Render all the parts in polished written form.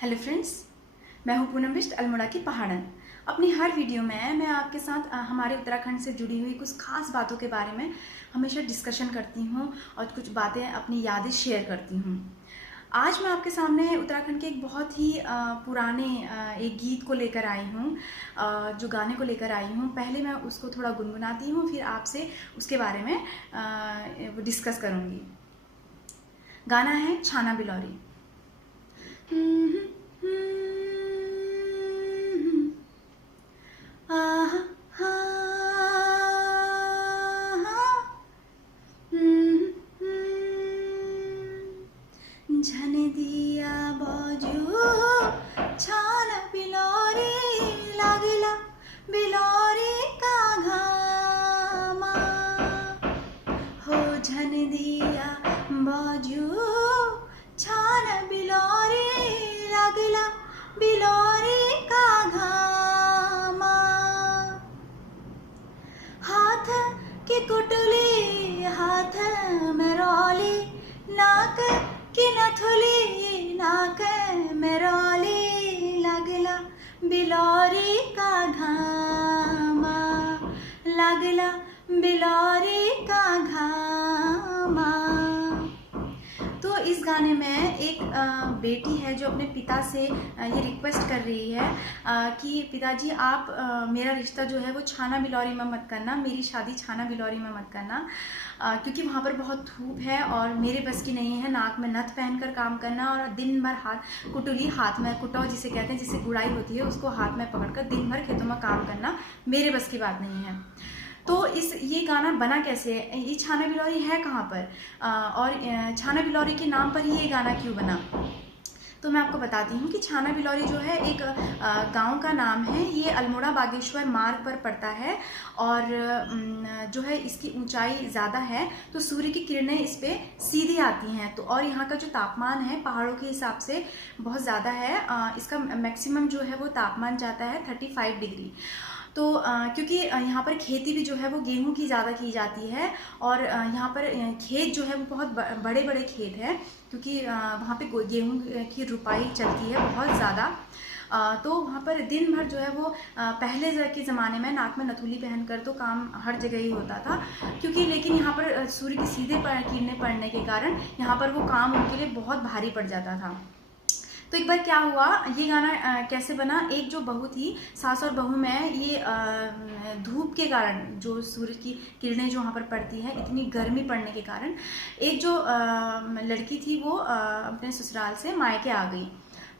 Hello friends, मैं हूं पूनम बिष्ट अल्मोड़ा की पहाड़न। अपनी हर वीडियो में मैं आपके साथ हमारे उत्तराखंड से जुड़ी हुई कुछ खास बातों के बारे में हमेशा डिस्कशन करती हूं और कुछ बातें अपनी यादें शेयर करती हूं। आज मैं आपके सामने उत्तराखंड के एक बहुत ही पुराने एक गीत को लेकर आई हूं, जो गाने को लेकर आई हूं। पहले मैं उसको थोड़ा गुनगुनाती हूं, फिर आपसे उसके बारे में डिस्कस करूंगी। गाना है छाना बिलौरी। झन दिया बाजू छान बिलौरी लागला बिलौरी का घामा हो। झन दिया बाजू छान बिलौरी लागला बिलौरी का घामा। हाथ की कुटली हाथ में रौली नाक की नथुली नाक में रौली लागला बिलौरी का घामा लागला बिलौरी का घामा। तो इस गाने में एक बेटी है जो अपने पिता से ये रिक्वेस्ट कर रही है कि पिताजी आप मेरा रिश्ता जो है वो छाना बिलौरी में मत करना, मेरी शादी छाना बिलौरी में मत करना, क्योंकि वहाँ पर बहुत धूप है और मेरे बस की नहीं है नाक में नथ पहनकर काम करना और दिन भर हाथ कुटुली हाथ में कुटाव जिसे कहते हैं, जिससे गुड़ाई होती है, उसको हाथ में पकड़कर दिन भर खेतों में काम करना मेरे बस की बात नहीं है। तो ये गाना बना कैसे, ये छाना बिलौरी है कहाँ पर और छाना बिलौरी के नाम पर ही ये गाना क्यों बना, तो मैं आपको बताती हूँ कि छाना बिलौरी जो है एक गांव का नाम है। ये अल्मोड़ा बागेश्वर मार्ग पर पड़ता है और जो है इसकी ऊंचाई ज़्यादा है, तो सूर्य की किरणें इस पर सीधी आती हैं। तो और यहाँ का जो तापमान है पहाड़ों के हिसाब से बहुत ज़्यादा है, इसका मैक्सिमम जो है वो तापमान जाता है 35 डिग्री। तो क्योंकि यहाँ पर खेती भी जो है वो गेहूं की ज़्यादा की जाती है और यहाँ पर खेत जो है वो बहुत बड़े बड़े खेत हैं, क्योंकि वहाँ पे गेहूं की रुपाई चलती है बहुत ज़्यादा। तो वहाँ पर दिन भर जो है वो पहले के ज़माने में नाक में नथुली पहनकर तो काम हर जगह ही होता था, क्योंकि लेकिन यहाँ पर सूर्य की सीधे किरणें पड़ने के कारण यहाँ पर वो काम उनके लिए बहुत भारी पड़ जाता था। तो एक बार क्या हुआ, ये गाना कैसे बना, एक जो बहू थी, सास और बहू में ये धूप के कारण जो सूर्य की किरणें जो वहाँ पर पड़ती है, इतनी गर्मी पड़ने के कारण एक जो लड़की थी वो अपने ससुराल से मायके आ गई।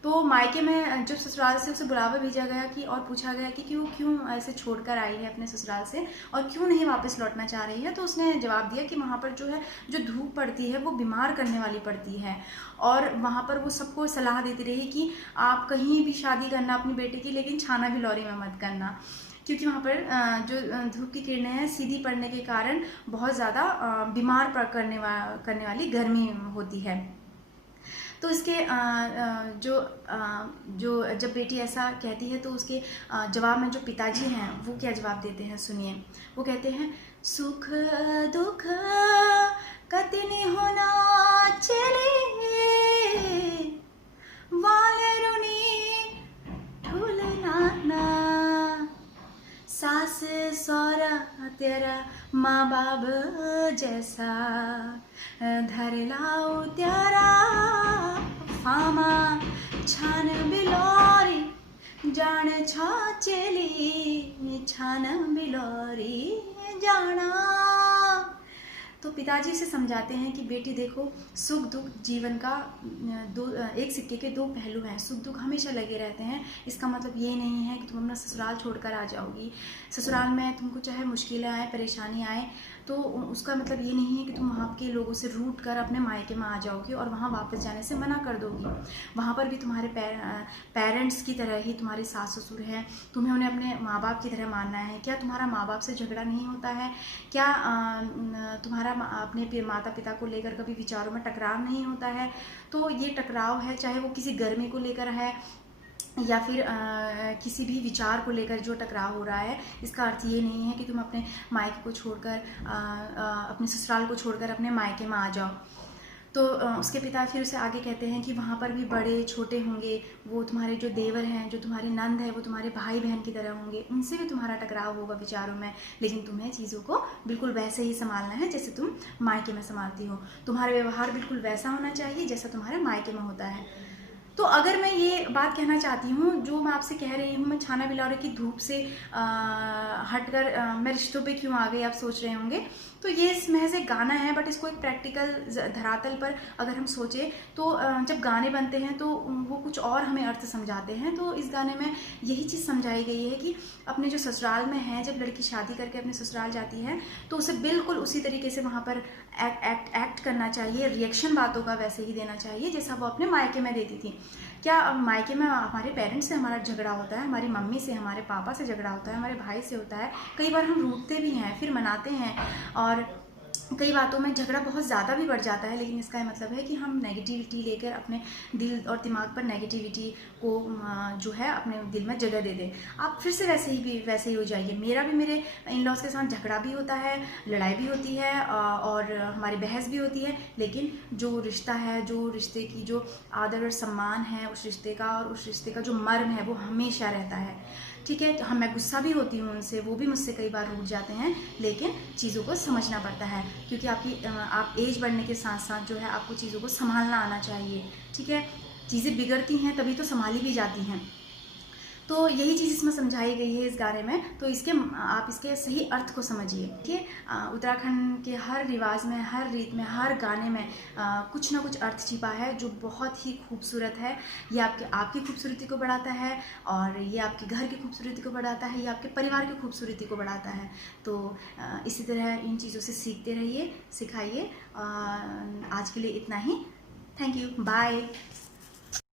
तो मायके में जब ससुराल से उसे बुलावा भेजा गया कि और पूछा गया कि क्यों ऐसे छोड़कर आई है अपने ससुराल से और क्यों नहीं वापस लौटना चाह रही है, तो उसने जवाब दिया कि वहाँ पर जो है जो धूप पड़ती है वो बीमार करने वाली पड़ती है और वहाँ पर वो सबको सलाह देती रही कि आप कहीं भी शादी करना अपनी बेटी की, लेकिन छाना बिलौरी में मत करना, क्योंकि वहाँ पर जो धूप की किरणें हैं सीधी पड़ने के कारण बहुत ज़्यादा बीमार करने वाली गर्मी होती है। तो इसके जो जब बेटी ऐसा कहती है तो उसके जवाब में जो पिताजी हैं वो क्या जवाब देते हैं, सुनिए। वो कहते हैं, सुख दुख कतिनी होना चले वालरुनी ठुल नाना सास सौरा तेरा माँ बाप जैसा धर लाओ तेरा फामा छान बिलौरी जान छा चली छान बिलौरी जाना। तो पिताजी से समझाते हैं कि बेटी देखो, सुख दुख जीवन का एक सिक्के के दो पहलू हैं, सुख दुख हमेशा लगे रहते हैं। इसका मतलब ये नहीं है कि तुम अपना ससुराल छोड़कर आ जाओगी। ससुराल में तुमको चाहे मुश्किलें आए, परेशानी आए, तो उसका मतलब ये नहीं है कि तुम वहाँ के लोगों से रूठ कर अपने मायके में आ जाओगी और वहाँ वापस जाने से मना कर दोगी। वहाँ पर भी तुम्हारे पेरेंट्स की तरह ही तुम्हारे सास ससुर हैं, तुम्हें उन्हें अपने माँ बाप की तरह मानना है। क्या तुम्हारा माँ बाप से झगड़ा नहीं होता है? क्या तुम्हारा अपने माता पिता को लेकर कभी विचारों में टकराव नहीं होता है? तो ये टकराव है, चाहे वो किसी गर्मी को लेकर है या फिर किसी भी विचार को लेकर जो टकराव हो रहा है, इसका अर्थ ये नहीं है कि तुम अपने मायके को छोड़कर अपने ससुराल को छोड़कर अपने मायके में आ जाओ। तो उसके पिता फिर उसे आगे कहते हैं कि वहाँ पर भी बड़े छोटे होंगे, वो तुम्हारे जो देवर हैं, जो तुम्हारी नंद है, वो तुम्हारे भाई बहन की तरह होंगे, उनसे भी तुम्हारा टकराव होगा विचारों में, लेकिन तुम्हें चीज़ों को बिल्कुल वैसे ही संभालना है जैसे तुम मायके में संभालती हो। तुम्हारा व्यवहार बिल्कुल वैसा होना चाहिए जैसा तुम्हारे मायके में होता है। तो अगर मैं ये बात कहना चाहती हूँ, जो मैं आपसे कह रही हूँ, मैं छाना बिलौरे की धूप से हटकर मैं रिश्तों पे क्यों आ गई, आप सोच रहे होंगे। तो ये महज एक गाना है, बट इसको एक प्रैक्टिकल धरातल पर अगर हम सोचें तो जब गाने बनते हैं तो वो कुछ और हमें अर्थ समझाते हैं। तो इस गाने में यही चीज़ समझाई गई है कि अपने जो ससुराल में है, जब लड़की शादी करके अपने ससुराल जाती है तो उसे बिल्कुल उसी तरीके से वहाँ पर एक्ट करना चाहिए, रिएक्शन बातों का वैसे ही देना चाहिए जैसा वो अपने मायके में देती थी। क्या मायके में हमारे पेरेंट्स से हमारा झगड़ा होता है, हमारी मम्मी से, हमारे पापा से झगड़ा होता है, हमारे भाई से होता है, कई बार हम रूठते भी हैं, फिर मनाते हैं, और कई बातों में झगड़ा बहुत ज़्यादा भी बढ़ जाता है, लेकिन इसका मतलब है कि हम नेगेटिविटी लेकर अपने दिल और दिमाग पर नेगेटिविटी को जो है अपने दिल में जगह दे दें। आप फिर से वैसे ही हो जाइए। मेरा भी मेरे इन लॉज के साथ झगड़ा भी होता है, लड़ाई भी होती है, और हमारी बहस भी होती है, लेकिन जो रिश्ता है, जो रिश्ते की जो आदर और सम्मान है उस रिश्ते का, और उस रिश्ते का जो मर्म है वो हमेशा रहता है। ठीक है, तो मैं गुस्सा भी होती हूँ उनसे, वो भी मुझसे कई बार रूठ जाते हैं, लेकिन चीज़ों को समझना पड़ता है, क्योंकि आप एज बढ़ने के साथ साथ जो है आपको चीज़ों को संभालना आना चाहिए। ठीक है, चीज़ें बिगड़ती हैं तभी तो संभाली भी जाती हैं। तो यही चीज़ इसमें समझाई गई है इस गाने में। तो आप इसके सही अर्थ को समझिए। ठीक है, उत्तराखंड के हर रिवाज में, हर रीत में, हर गाने में कुछ ना कुछ अर्थ छिपा है जो बहुत ही खूबसूरत है। ये आपकी खूबसूरती को बढ़ाता है, और ये आपके घर की खूबसूरती को बढ़ाता है, ये आपके परिवार की खूबसूरती को बढ़ाता है। तो इसी तरह इन चीज़ों से सीखते रहिए, सिखाइए। आज के लिए इतना ही। Thank you, bye.